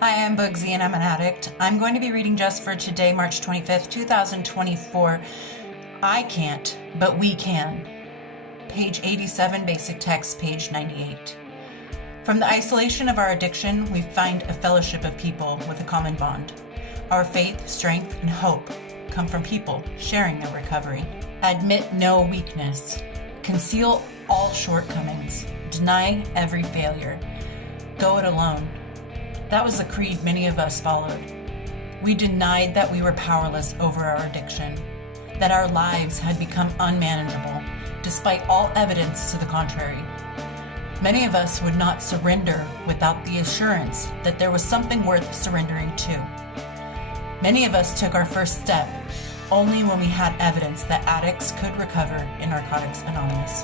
Hi, I'm Bugsy and I'm an addict. I'm going to be reading just for today, March 25th, 2024. I can't, but we can. Page 87, basic text, page 98. From the isolation of our addiction, we find a fellowship of people with a common bond. Our faith, strength, and hope come from people sharing their recovery. Admit no weakness. Conceal all shortcomings. Deny every failure. Go it alone. That was the creed many of us followed. We denied that we were powerless over our addiction, that our lives had become unmanageable, despite all evidence to the contrary. Many of us would not surrender without the assurance that there was something worth surrendering to. Many of us took our first step only when we had evidence that addicts could recover in Narcotics Anonymous.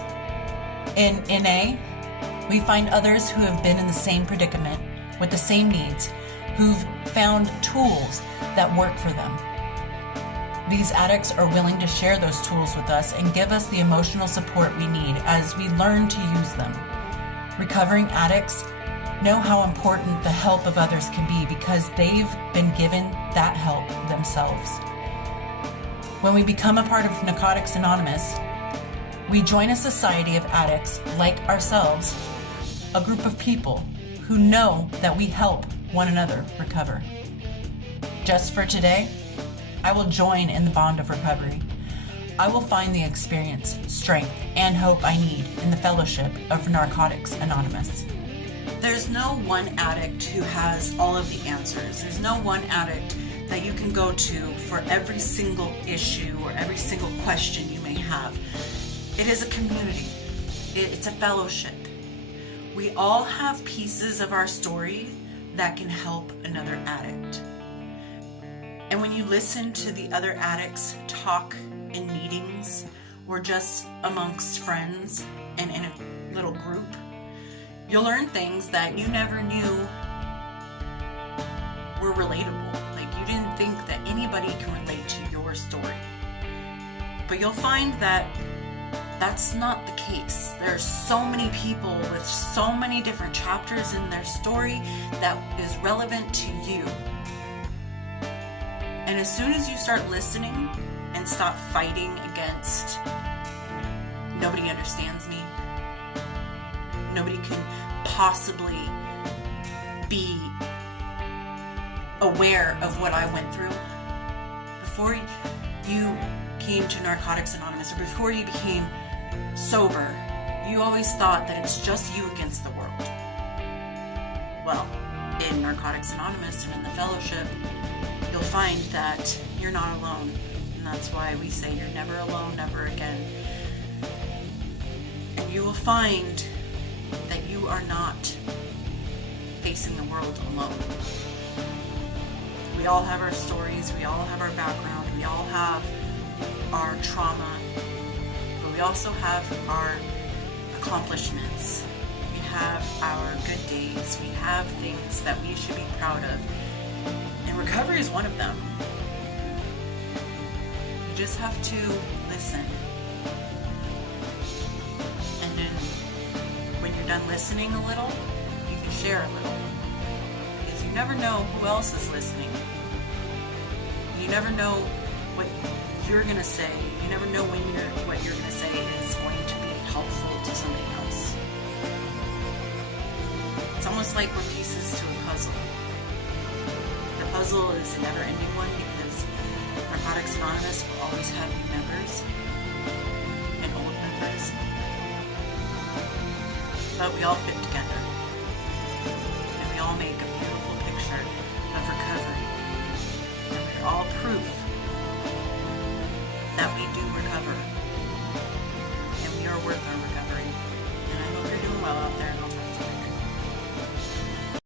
In NA, we find others who have been in the same predicament with the same needs, who've found tools that work for them. These addicts are willing to share those tools with us and give us the emotional support we need as we learn to use them. Recovering addicts know how important the help of others can be because they've been given that help themselves. When we become a part of Narcotics Anonymous, we join a society of addicts like ourselves, a group of people who know that we help one another recover. Just for today, I will join in the bond of recovery. I will find the experience, strength, and hope I need in the fellowship of Narcotics Anonymous. There's no one addict who has all of the answers. There's no one addict that you can go to for every single issue or every single question you may have. It is a community. It's a fellowship. We all have pieces of our story that can help another addict. And when you listen to the other addicts talk in meetings or just amongst friends and in a little group, you'll learn things that you never knew were relatable. Like you didn't think that anybody can relate to your story. But you'll find that that's not the case. There's so many people with so many different chapters in their story that is relevant to you. And as soon as you start listening and stop fighting against nobody understands me, nobody can possibly be aware of what I went through. Before you came to Narcotics Anonymous or before you became sober, you always thought that it's just you against the world. Well, in Narcotics Anonymous and in the fellowship, you'll find that you're not alone. And that's why we say you're never alone, never again. And you will find that you are not facing the world alone. We all have our stories, we all have our background, we all have our trauma, but we also have our accomplishments. We have our good days. We have things that we should be proud of. And recovery is one of them. You just have to listen. And then when you're done listening a little, you can share a little. Because you never know who else is listening. You never know what you're going to say. You never know when what you're going to say is going to be helpful to somebody else. It's almost like we're pieces to a puzzle. The puzzle is a never-ending one because Narcotics Anonymous will always have new members and old members. But we all fit together. And we all make a beautiful picture of recovery. And we're all proof that we do recover, and we are worth our recovery.